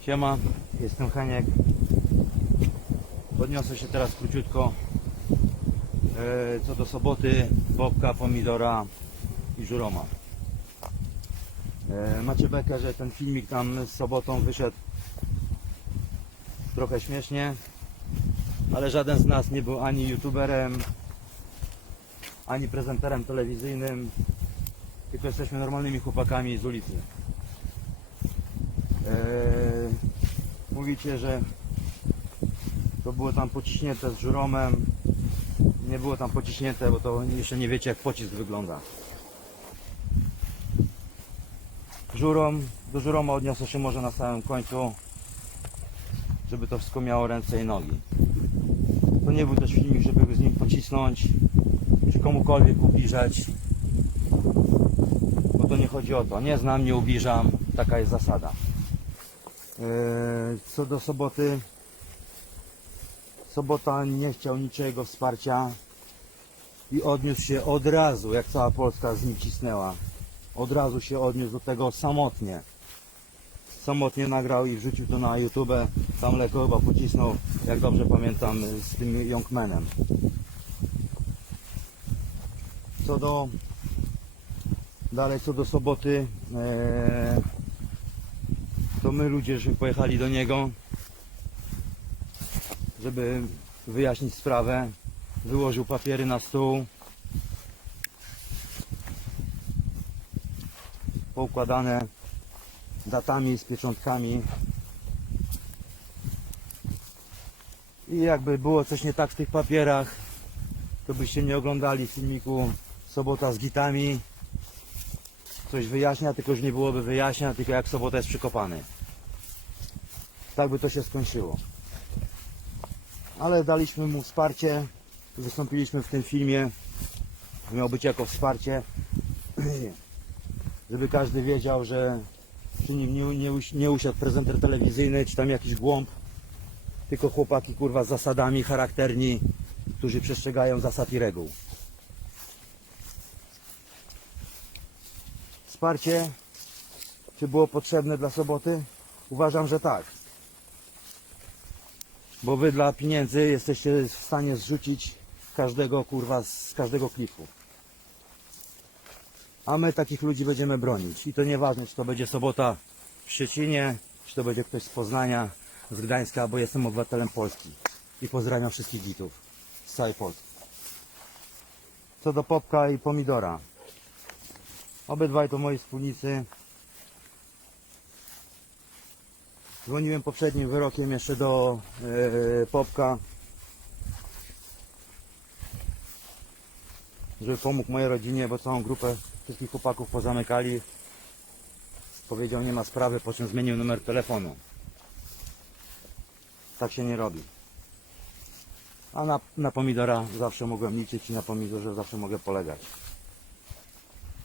Siema, jestem Heniek. Podniosę się teraz króciutko e, co do soboty, bobka, pomidora i żuroma. E, macie bekę, że ten filmik tam z sobotą wyszedł trochę śmiesznie, ale żaden z nas nie był ani youtuberem, ani prezenterem telewizyjnym, tylko jesteśmy normalnymi chłopakami z ulicy. Eee, mówicie, że to było tam pociśnięte z żuromem. Nie było tam pociśnięte, bo to jeszcze nie wiecie jak pocisk wygląda. Żurom, do żuroma odniosę się może na samym końcu, żeby to wszystko miało ręce i nogi. To nie był też filmik, żeby z nim pocisnąć, czy komukolwiek ubliżać, bo to nie chodzi o to. Nie znam, nie ubliżam, taka jest zasada. Eee, Co do soboty, sobota nie chciał niczego wsparcia i odniósł się od razu, jak cała Polska z nim cisnęła. Od razu się odniósł do tego samotnie. Samotnie nagrał i wrzucił to na YouTube. Tam lekko chyba pocisnął, jak dobrze pamiętam, z tym Youngmanem. Co do dalej, co do soboty, eee, to my ludzie żeśmy pojechali do niego, żeby wyjaśnić sprawę. Wyłożył papiery na stół. Poukładane datami z pieczątkami. I jakby było coś nie tak w tych papierach, to byście nie oglądali filmiku Sobota z gitami coś wyjaśnia, tylko już nie byłoby wyjaśnia, tylko jak sobota jest przykopany. Tak by to się skończyło. Ale daliśmy mu wsparcie, wystąpiliśmy w tym filmie, miał być jako wsparcie, żeby każdy wiedział, że przy nim nie, nie, nie usiadł prezenter telewizyjny, czy tam jakiś głąb, tylko chłopaki kurwa z zasadami, charakterni, którzy przestrzegają zasad i reguł. Wsparcie, czy było potrzebne dla soboty? Uważam, że tak. Bo wy dla pieniędzy jesteście w stanie zrzucić każdego kurwa z każdego klifu. A my takich ludzi będziemy bronić. I to nieważne, czy to będzie sobota w Szczecinie, czy to będzie ktoś z Poznania, z Gdańska, bo jestem obywatelem Polski. I pozdrawiam wszystkich gitów z całej Polski. Co do popka i pomidora. Obydwaj to moi wspólnicy. Dzwoniłem poprzednim wyrokiem jeszcze do e, Popka, żeby pomógł mojej rodzinie, bo całą grupę wszystkich chłopaków pozamykali. Powiedział nie ma sprawy, po czym zmienił numer telefonu. Tak się nie robi. A na, na pomidora zawsze mogłem liczyć i na pomidorze zawsze mogę polegać.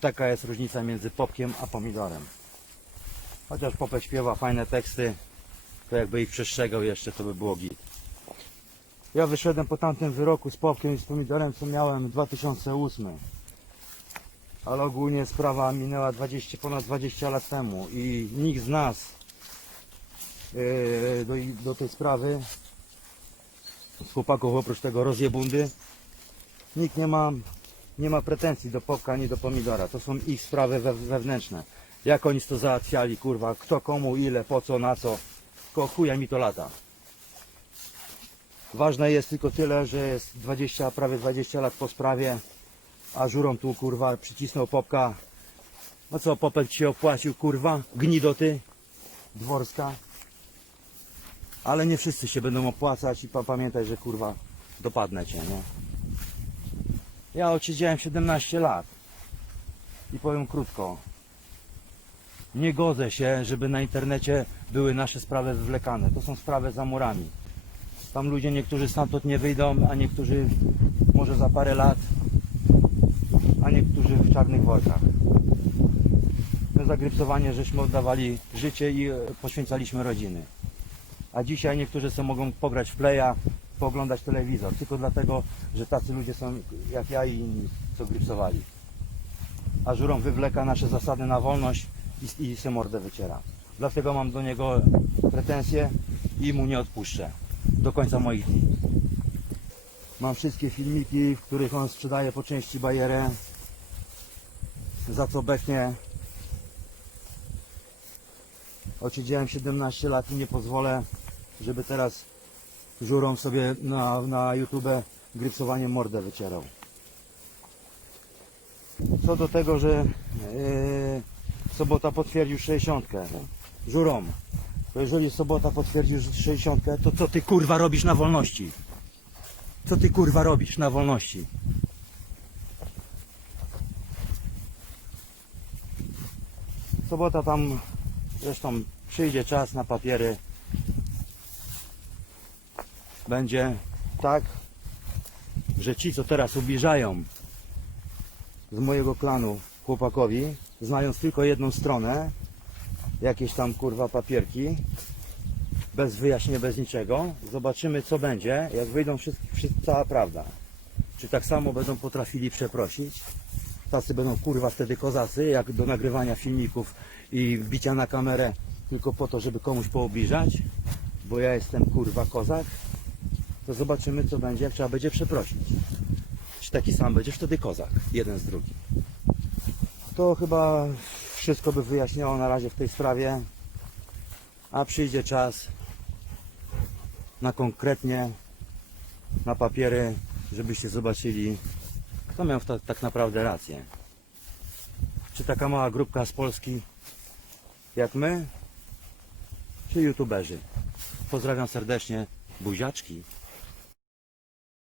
Taka jest różnica między popkiem a pomidorem. Chociaż popek śpiewa fajne teksty, to jakby ich przestrzegał jeszcze, to by było git. Ja wyszedłem po tamtym wyroku z popkiem i z pomidorem, co miałem w 2008. Ale ogólnie sprawa minęła 20, ponad 20 lat temu i nikt z nas yy, do, do tej sprawy, z chłopaków oprócz tego rozjebundy, nikt nie ma nie ma pretensji do popka ani do pomidora. To są ich sprawy we, wewnętrzne. Jak oni to załatwiali, kurwa, kto komu, ile, po co, na co. Tylko chuja mi to lata. Ważne jest tylko tyle, że jest 20, prawie 20 lat po sprawie, a żurą tu, kurwa, przycisnął popka. No co, popek ci się opłacił, kurwa, gnidoty, dworska. Ale nie wszyscy się będą opłacać i pa, pamiętaj, że kurwa, dopadnę cię, nie? Ja odsiedziałem 17 lat i powiem krótko. Nie godzę się, żeby na internecie były nasze sprawy wywlekane. To są sprawy za murami. Tam ludzie niektórzy stamtąd nie wyjdą, a niektórzy może za parę lat, a niektórzy w czarnych workach. My za grypsowanie żeśmy oddawali życie i e, poświęcaliśmy rodziny. A dzisiaj niektórzy sobie mogą pograć w playa, pooglądać telewizor, tylko dlatego, że tacy ludzie są jak ja i inni, co grypsowali. A żurą wywleka nasze zasady na wolność i, i se mordę wyciera. Dlatego mam do niego pretensje i mu nie odpuszczę do końca moich dni. Mam wszystkie filmiki, w których on sprzedaje po części bajerę. Za co bechnie. Odsiedziałem 17 lat i nie pozwolę, żeby teraz żurą sobie na, na YouTube grypsowanie mordę wycierał. Co do tego, że yy, Sobota potwierdził 60. Żurą, to jeżeli Sobota potwierdził 60, to co ty kurwa robisz na wolności? Co ty kurwa robisz na wolności? Sobota tam zresztą przyjdzie czas na papiery. Będzie tak, że ci co teraz ubliżają z mojego klanu chłopakowi, znając tylko jedną stronę, jakieś tam kurwa papierki, bez wyjaśnienia, bez niczego, zobaczymy co będzie, jak wyjdą wszystkie, cała prawda. Czy tak samo będą potrafili przeprosić? Tacy będą kurwa wtedy kozacy, jak do nagrywania filmików i bicia na kamerę tylko po to, żeby komuś poobliżać, bo ja jestem kurwa kozak, to zobaczymy co będzie, jak trzeba będzie przeprosić. Czy taki sam będzie wtedy kozak, jeden z drugim. To chyba wszystko by wyjaśniało na razie w tej sprawie, a przyjdzie czas na konkretnie, na papiery, żebyście zobaczyli, kto miał ta, tak naprawdę rację. Czy taka mała grupka z Polski, jak my, czy youtuberzy. Pozdrawiam serdecznie, buziaczki.